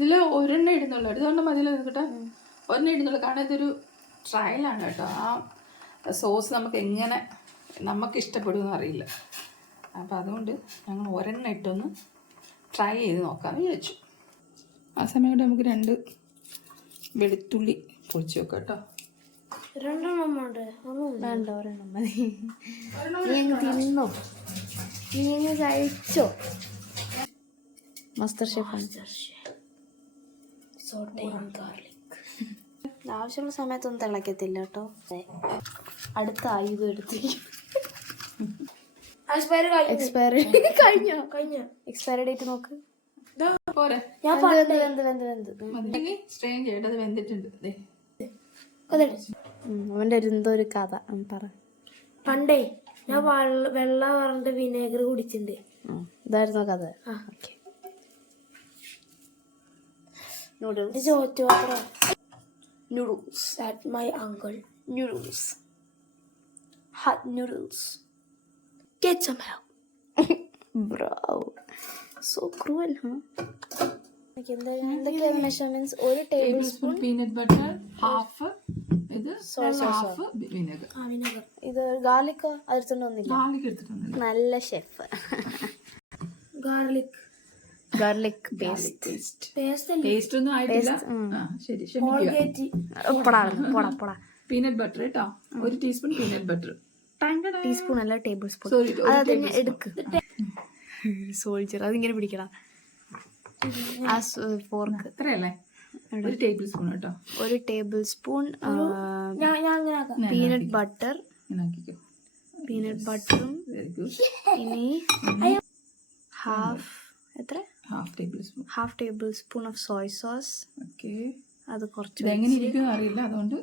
ഇതിൽ ഒരെണ്ണം ഇടുന്നുള്ളൂ. എടുത്തോണ്ട് മതിയല്ലോ നിൽക്കട്ടെ. ഒരെണ്ണം ഇടുന്നുള്ളൂ. കാരണം ഇതൊരു ട്രയലാണ് കേട്ടോ. ആ സോസ് നമുക്ക് എങ്ങനെ നമുക്ക് ഇഷ്ടപ്പെടുമെന്ന് അറിയില്ല. അപ്പം അതുകൊണ്ട് ഞങ്ങൾ ഒരെണ്ണം ഇട്ടൊന്ന് ട്രൈ ചെയ്ത് നോക്കാമെന്ന് വിചാരിച്ചു. ആ സമയം കൊണ്ട് നമുക്ക് 2 വെളുത്തുള്ളി പൊളിച്ച് വെക്കാം കേട്ടോ. 2 വേണ്ട, 1 മതി. തിന്നോ, നീ കഴിച്ചോ. മാസ്റ്റർ ഷെഫ് ആവശ്യമുള്ള സമയത്തൊന്നും തിളക്കത്തില്ല കേട്ടോ. അടുത്ത ആയുധം എടുത്തിരിക്കും. എക്സ്പയറി എക്സ്പയറി ഡേറ്റ് നോക്ക്. അവന്റെ എന്തോ ഒരു കഥ പറ. പണ്ടേ ഞാൻ വെള്ള പറഞ്ഞിട്ട് വിനേഗർ കുടിച്ചിട്ടുണ്ട്. ഇതായിരുന്നോ കഥ? Noodles at my uncle. Noodles. Hot noodles. Get some help. Bro. So cruel, huh? എന്തൊക്കെയാണ് measurements? 1 tablespoon peanut butter, half ഇത് ഹാഫ് വിനെഗർ. ഇത് ഗാർലിക് എടുത്തിട്ടൊന്നുമില്ല. ഗാർലിക് എടുത്തിട്ടൊന്നുമില്ല. നല്ല ഷെഫ്. ഗാർലിക് പേസ്റ്റ് ഒന്നും ആയിട്ടില്ല. ശരി, പീനട്ട് ബട്ടർ കേട്ടോ. 1 ടീസ്പൂൺ പീനട്ട് ബട്ടർ. ടീസ്പൂൺ അല്ല, table spoon. അതന്നെ എടുക്ക്. സോൾജർ അതിങ്ങനെ പിടിക്കണം. ആ ഫോർക്ക് എത്രയല്ലേ? 1 ടേബിൾ സ്പൂൺ കേട്ടോ. 1 tablespoon peanut butter. Peanut ബട്ടറും ഇനി half tablespoon of soy sauce. Okay, അത് കുറച്ച് എങ്ങനെ ഇരിക്കും അറിയില്ല, അതുകൊണ്ട്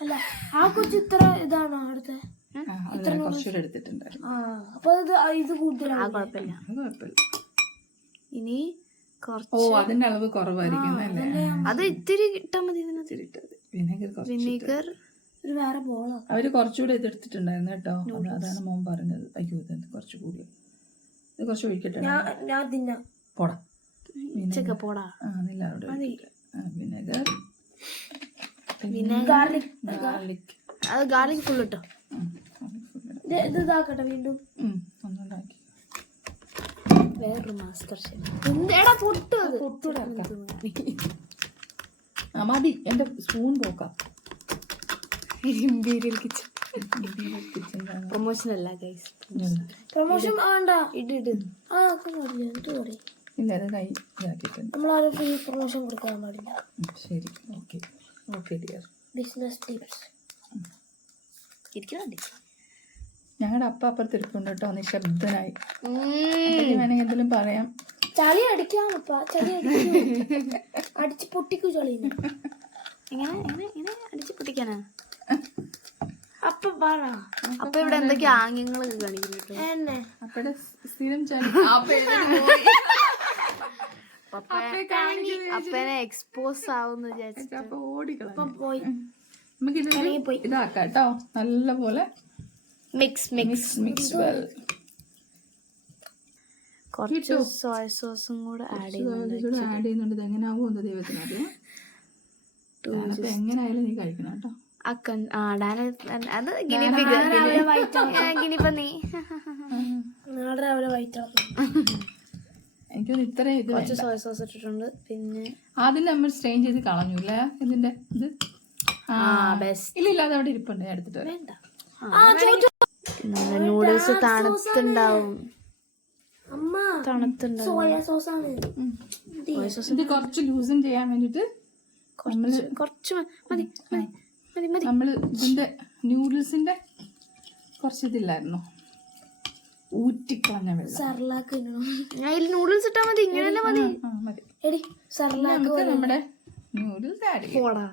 അല്ല ആ കുറച്ച് ഇത്ര ഇതാണോ അടുത്ത കുറച്ചുകൂടെ എടുത്തിട്ടുണ്ടായിരുന്നു. ഇനി അതിന്റെ അളവ് കുറവായിരിക്കും അല്ലേ? അത് ഇത്തിരി ഇട്ടാ മതി. വിനെഗർ വേറെ ബോളോ അവര് കുറച്ചുകൂടെ ഇതെടുത്തിട്ടുണ്ടായിരുന്നു കേട്ടോ. അതാണ് മോൻ പറഞ്ഞത്. അയ്യോ, ഇത് കുറച്ചുകൂടി, ഇത് കുറച്ച് ഒഴിക്കട്ടെ. പോടാ പോടാ. ഗാർലിക് അത് ഗാർലിക് ഫുൾ ഇട്ടോ. ഇത് ഇതാക്കട്ടെ വീണ്ടും. വേറൊരു മാസ്റ്റർ ഷെഫ്. മതി, എന്റെ സ്പൂൺ പോക്കാം. ഇമ്പീരിയൽ കിച്ചൺ പ്രൊമോഷൻ അല്ല ഗൈസ്. പ്രൊമോഷൻ വേണ്ട. ഇട് ഇല്ല, അത് കൈ ഇതാക്കിയിട്ടുണ്ട്. നമ്മളാരും ഫ്രീ പ്രൊമോഷൻ കൊടുക്കാൻ പാടില്ല. ശരി, okay okay dear. Business tips ഇരിക്കുന്നുണ്ട്. ഞങ്ങളുടെ അപ്പുറത്ത് ഇരിപ്പുണ്ട് കേട്ടോ, നിശബ്ദനായി. വേണമെങ്കിൽ എന്തെങ്കിലും പറയാം. ചളി അടിക്കാം. ചളി അടിച്ച് പൊട്ടിക്കൂ. ചളി എങ്ങനെ അടിച്ച് പൊട്ടിക്കാനാ? അപ്പൊ പറ. അപ്പൊ ഇവിടെ എന്തൊക്കെ ആംഗ്യങ്ങൾ കാണിക്കുന്നു. അപ്പനെ എക്സ്പോസ് ആവുന്ന പോയി. നമുക്ക് ഇതാക്കാം കേട്ടോ. നല്ല പോലെ മിക്സ് വെൽ. കുറച്ച് സോയ സോസും കൂടെ ആഡ് ചെയ്യുന്നുണ്ട്. ഇത് എങ്ങനെയാവും എന്ന് ദൈവത്തിനറിയാം. എങ്ങനെയായാലും നീ കഴിക്കണം കേട്ടോ. എനിക്കൊന്ന് ഇത്രയും ഇത് കുറച്ച് സോയ സോസ് ഇട്ടിട്ടുണ്ട്. പിന്നെ ആദ്യം നമ്മൾ സ്ട്രെയിൻ ചെയ്ത് കളഞ്ഞൂല്ലേ ഇതിന്റെ ഇത്. ഇല്ല, അത് അവിടെ ഇരിപ്പുണ്ട്, എടുത്തിട്ട് വേണ്ട. നൂഡിൽസ് തണുത്തുണ്ടാവും. ഇത് കുറച്ച് ലൂസൻ ചെയ്യാൻ വേണ്ടിട്ട് കുറച്ച് മതി. നമ്മൾ ഇതിന്റെ നൂഡിൽസിന്റെ കുറച്ച് ഇതില്ലായിരുന്നു, ഊറ്റിക്കളഞ്ഞ വെള്ളം. നൂഡിൽസ് ഇട്ടാ മതി. ഇങ്ങനെ മതി. നമുക്ക് നമ്മുടെ നൂഡിൽസ് ആഡ് ചെയ്യാം.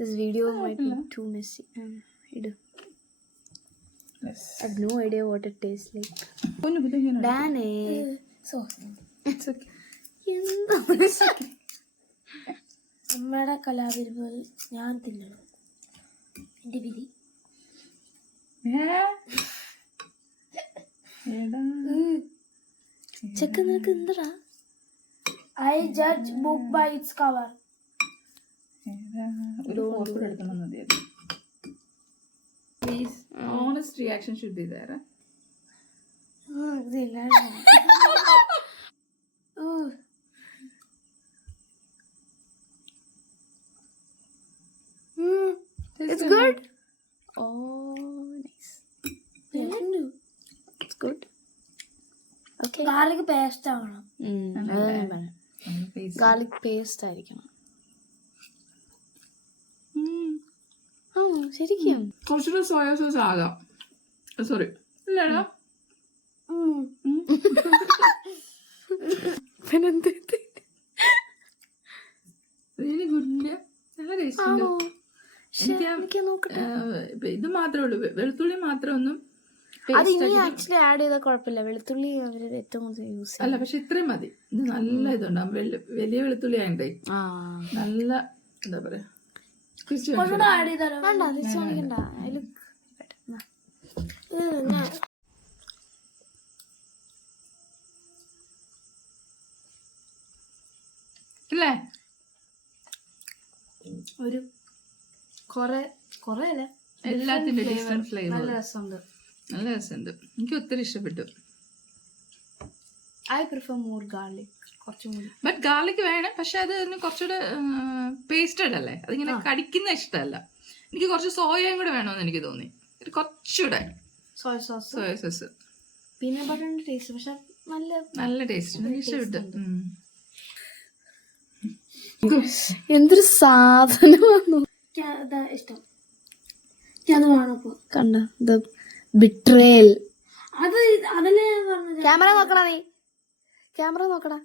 This video might be too messy. It. Yes. I have no idea what it tastes like. Dane. It's okay. അമ്മയുടെ കലാവിരുകൾ ഞാൻ തിന്നണം. എന്റെ വിധി. ചെക്ക് നിനക്ക് എന്താ I judge book by its cover. ഒരു ഫോട്ടോ എടുക്കണം മതിയായിരുന്നു. Please, honest reaction should be there. It's good. Oh, nice. It's good. Okay. Garlic paste ആവണം. Garlic paste ആയിരിക്കണം. ശരിക്കും കുറച്ചുകൂടെ സോയ സോസ് ആകാം. സോറി ഇല്ലടാ. Really good. നല്ല ടേസ്റ്റ് ഉണ്ട്. ഇത് മാത്രമേ ഉള്ളൂ, വെളുത്തുള്ളി മാത്രം ഒന്നും ആക്ച്വലി ആഡ് ചെയ്താൽ കുഴപ്പമില്ല. വെളുത്തുള്ളി അവര് ഏറ്റവും കൂടുതൽ യൂസ് അല്ല, പക്ഷെ ഇത്രയും മതി. ഇത് നല്ല ഇതുണ്ട്, വലിയ വെളുത്തുള്ളി ആയിട്ടേ നല്ല എന്താ പറയാ. ഇല്ലേ ഒരു കൊറേ അല്ല എല്ലാത്തിന്റെ ഡിഫറെന്റ് ഫ്ലേവർ. നല്ല രസമുണ്ട്. നല്ല രസമുണ്ട്. എനിക്ക് ഒത്തിരി ഇഷ്ടപ്പെട്ടു. I prefer more garlic. കുറച്ചും കൂടി ബട്ട് ഗാർലിക് വേണം, പക്ഷെ അത് കുറച്ചുകൂടെ പേസ്റ്റഡ് അല്ലേ, അതിങ്ങനെ കടിക്കുന്ന ഇഷ്ടമല്ല എനിക്ക്. കുറച്ച് സോയയും കൂടെ വേണമെന്ന് എനിക്ക് തോന്നി. കുറച്ചുകൂടെ സോയ സോസ് പീനട്ട് ബട്ടറിന്റെ ടേസ്റ്റ്, പക്ഷെ നല്ല ടേസ്റ്റ്. എനിക്ക് ഇഷ്ടപ്പെട്ടു. എന്തൊരു സാധനം ഇഷ്ടം കണ്ട ബിട്രേൽ. ക്യാമറ നോക്കടാ, നീ ക്യാമറ നോക്കടാ.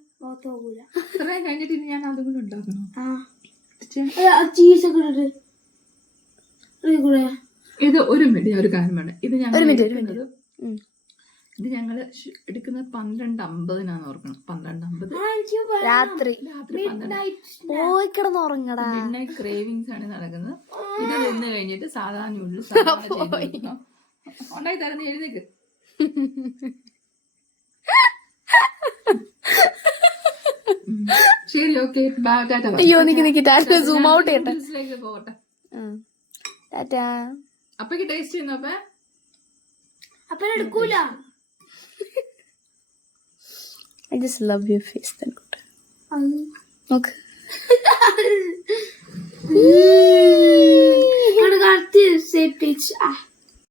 ഇത്രയും കഴിഞ്ഞിട്ട് ഞാൻ അതും കൂടെ ഉണ്ടാക്കണം. ഇത് ഒരു മിനിറ്റ്, ഒരു കാര്യം വേണം. ഇത് ഞങ്ങൾ എടുക്കുന്നത് 12:50 ഓർക്കണം. 12:50 രാത്രി പോയി കിടന്നുറങ്ങടാ. മിഡ്നൈറ്റ് ക്രേവിങ്സ് ആണ് നടക്കുന്നത്. ഇത് നിന്ന് കഴിഞ്ഞിട്ട് സാധാരണ ഉള്ളു ഉണ്ടായി തരുന്ന എഴുന്നേക്ക്. ശരി, ഓക്കെ. അയ്യോ നിക്ക് ടാറ്റ സൂം ഔട്ട് ചെയ്യട്ടെ. പോകട്ടെ. ടാറ്റ. അപ്പക്ക് ടേസ്റ്റ് ചെയ്യുന്നു. അപ്പ എടുക്കൂല. I just love your face. Then good. Okay. Say pitch.